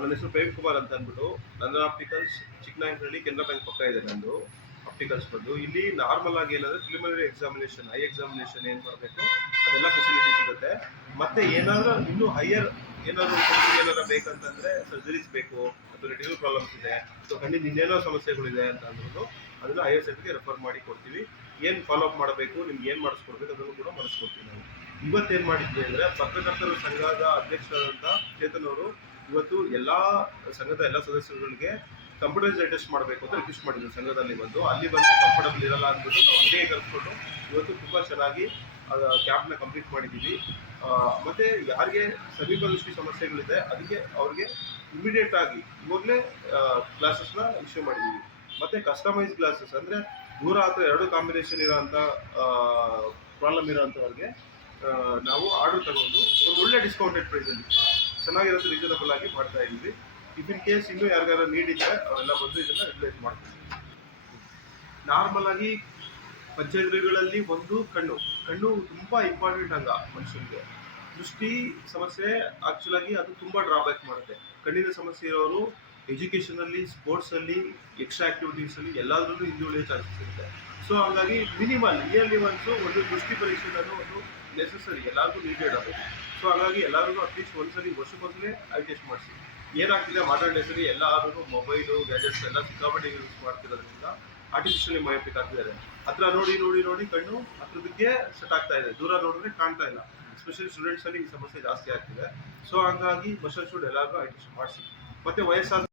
ನನ್ನ ಹೆಸರು ಪ್ರೇಮ್ ಕುಮಾರ್ ಅಂತ ಅಂದ್ಬಿಟ್ಟು ನಂದನ್ ಆಪ್ಟಿಕಲ್ಸ್ ಚಿಕ್ಕನಾಯಕನಹಳ್ಳಿ ಕೆನರಾ ಬ್ಯಾಂಕ್ ಪಕ್ಕ ಇದೆ ನಂದು ಆಪ್ಟಿಕಲ್ಸ್ ಬಂದು. ಇಲ್ಲಿ ನಾರ್ಮಲ್ ಆಗಿ ಏನಂದ್ರೆ ಪ್ರಿಲಿಮಿನರಿ ಎಕ್ಸಾಮಿನೇಷನ್ ಐ ಎಕ್ಸಾಮಿನೇಷನ್ ಏನು ಮಾಡಬೇಕು ಅದೆಲ್ಲ ಫೆಸಿಲಿಟಿ ಸಿಗುತ್ತೆ. ಮತ್ತೆ ಏನಾದರೂ ಇನ್ನೂ ಹೈಯರ್ ಏನಾದ್ರು ಬೇಕಂತಂದ್ರೆ ಸರ್ಜರೀಸ್ ಬೇಕು ಅಥವಾ ರೆಟಿನಲ್ ಪ್ರಾಬ್ಲಮ್ಸ್ ಇದೆ, ಸೊ ಕಣ್ಣಿನ ಇನ್ನೇನೋ ಸಮಸ್ಯೆಗಳಿದೆ ಅಂತ ಅಂದ್ರೂ ಅದನ್ನು ಹೈಯರ್ ಸೆಂಟರ್ಗೆ ರೆಫರ್ ಮಾಡಿ ಕೊಡ್ತೀವಿ. ಏನು ಫಾಲೋ ಅಪ್ ಮಾಡಬೇಕು, ನಿಮ್ಗೆ ಏನು ಮಾಡಿಸ್ಕೊಡ್ಬೇಕು ಅದನ್ನು ಕೂಡ ಮಾಡಿಸ್ಕೊಡ್ತೀವಿ ನಾವು. ಇವತ್ತೇನು ಮಾಡಿದ್ವಿ ಅಂದರೆ ಪತ್ರಕರ್ತರ ಸಂಘದ ಅಧ್ಯಕ್ಷರಾದಂಥ ಚೇತನ್ ಅವರು ಇವತ್ತು ಎಲ್ಲ ಸಂಘದ ಎಲ್ಲ ಸದಸ್ಯರುಗಳಿಗೆ ಕಂಪ್ಯೂಟರೈಸ್ ಟೆಸ್ಟ್ ಮಾಡಬೇಕು ಅಂತ ರಿಕ್ವೆಸ್ಟ್ ಮಾಡಿದ್ರು ಸಂಘದಲ್ಲಿ ಬಂದು. ಅಲ್ಲಿ ಬಂದರೆ ಕಂಫರ್ಟಬಲ್ ಇರಲ್ಲ ಅಂದ್ಬಿಟ್ಟು ನಾವು ಅಂಗಡಿಗೆ ಕರೆಸ್ಕೊಂಡು ಇವತ್ತು ತುಂಬ ಚೆನ್ನಾಗಿ ಕ್ಯಾಂಪ್ನ ಕಂಪ್ಲೀಟ್ ಮಾಡಿದ್ದೀವಿ. ಮತ್ತು ಯಾರಿಗೆ ಸಮೀಪ ದೃಷ್ಟಿ ಸಮಸ್ಯೆಗಳಿದೆ ಅದಕ್ಕೆ ಅವ್ರಿಗೆ ಇಮಿಡಿಯೇಟ್ ಆಗಿ ಇವಾಗಲೇ ಕ್ಲಾಸಸ್ನ ಇಶ್ಯೂ ಮಾಡಿದ್ದೀವಿ. ಮತ್ತು ಕಸ್ಟಮೈಸ್ ಕ್ಲಾಸಸ್ ಅಂದರೆ ದೂರ ಅಥವಾ ಎರಡು ಕಾಂಬಿನೇಷನ್ ಇರೋಂಥ ಪ್ರಾಬ್ಲಮ್ ಇರೋಂಥವ್ರಿಗೆ ನಾವು ಆರ್ಡರ್ ತಗೊಂಡು ಒಂದು ಒಳ್ಳೆ ಡಿಸ್ಕೌಂಟೆಡ್ ಪ್ರೈಸಲ್ಲಿ ಚೆನ್ನಾಗಿರೋದು ರೀಸನಬಲ್ ಆಗಿ ಮಾಡ್ತಾ ಇದ್ದೀವಿ. ಇಫ್ ಇನ್ ಕೇಸ್ ಇನ್ನೂ ಯಾರಿಗಾರು ನೀಡ್ ಇದ್ದರೆ ಅವೆಲ್ಲ ಬಂದು ಇದನ್ನು ರಿಪ್ಲೇಸ್ ಮಾಡ್ತೀವಿ. ನಾರ್ಮಲ್ ಆಗಿ ಪಂಚೇಂದ್ರಿಯಗಳಲ್ಲಿ ಒಂದು ಕಣ್ಣು ತುಂಬ ಇಂಪಾರ್ಟೆಂಟ್ ಅಂಗ ಮನುಷ್ಯನಿಗೆ. ದೃಷ್ಟಿ ಸಮಸ್ಯೆ ಆ್ಯಕ್ಚುಲಾಗಿ ಅದು ತುಂಬ ಡ್ರಾಬ್ಯಾಕ್ ಮಾಡುತ್ತೆ. ಕಣ್ಣಿನ ಸಮಸ್ಯೆ ಇರೋರು ಎಜುಕೇಷನಲ್ಲಿ, ಸ್ಪೋರ್ಟ್ಸಲ್ಲಿ, ಎಕ್ಸ್ಟ್ರಾ ಆ್ಯಕ್ಟಿವಿಟೀಸಲ್ಲಿ ಎಲ್ಲದರಲ್ಲೂ ಹಿಂದುಳಿಯೋ ಚಾನ್ಸಸ್ ಇರುತ್ತೆ. ಸೊ ಹಾಗಾಗಿ ಮಿನಿಮಲ್ ಇಯರ್ಲಿ ಒನ್ಸು ಒಂದು ದೃಷ್ಟಿ ಪರೀಕ್ಷೆ ಅನ್ನೋದು ಒಂದು ನೆಸೆಸರಿ, ಎಲ್ಲರಿಗೂ ನೀಡೆಡ್ ಅದು. ಸೊ ಹಾಗಾಗಿ ಎಲ್ಲರಿಗೂ ಅಟ್ಲೀಸ್ಟ್ ಒಂದ್ಸರಿ ವರ್ಷಕ್ಕೊಂದ್ಸರಿ ಐ ಟೆಸ್ಟ್ ಮಾಡಿಸಿ. ಏನಾಗ್ತಿದೆ ಮಾಡರ್ನ್ ಡೇಸಲ್ಲಿ ಎಲ್ಲರೂ ಮೊಬೈಲು ಗ್ಯಾಜೆಟ್ಸ್ ಎಲ್ಲ ಸಿಕ್ಕಾಪಟ್ಟೆ ಯೂಸ್ ಮಾಡ್ತಿರೋದ್ರಿಂದ ಆರ್ಟಿಫಿಷಿಯಲಿ ಮಯೋಪಿಕ್ ಆಗ್ತಿದ್ದಾರೆ. ಹತ್ರ ನೋಡಿ ಕಣ್ಣು ಹತ್ರದಕ್ಕೆ ಸೆಟ್ ಆಗ್ತಾ ಇದೆ, ದೂರ ನೋಡಿದ್ರೆ ಕಾಣ್ತಾ ಇಲ್ಲ. ಎಸ್ಪೆಷಲಿ ಸ್ಟೂಡೆಂಟ್ಸಲ್ಲಿ ಈ ಸಮಸ್ಯೆ ಜಾಸ್ತಿ ಆಗ್ತಿದೆ. ಸೊ ಹಾಗಾಗಿ ಮಸ್ಟ್ ಶುಡ್ ಎಲ್ಲರಿಗೂ ಐ ಟೆಸ್ಟ್ ಮಾಡಿಸಿ. ಮತ್ತು ವಯಸ್ಸಾದ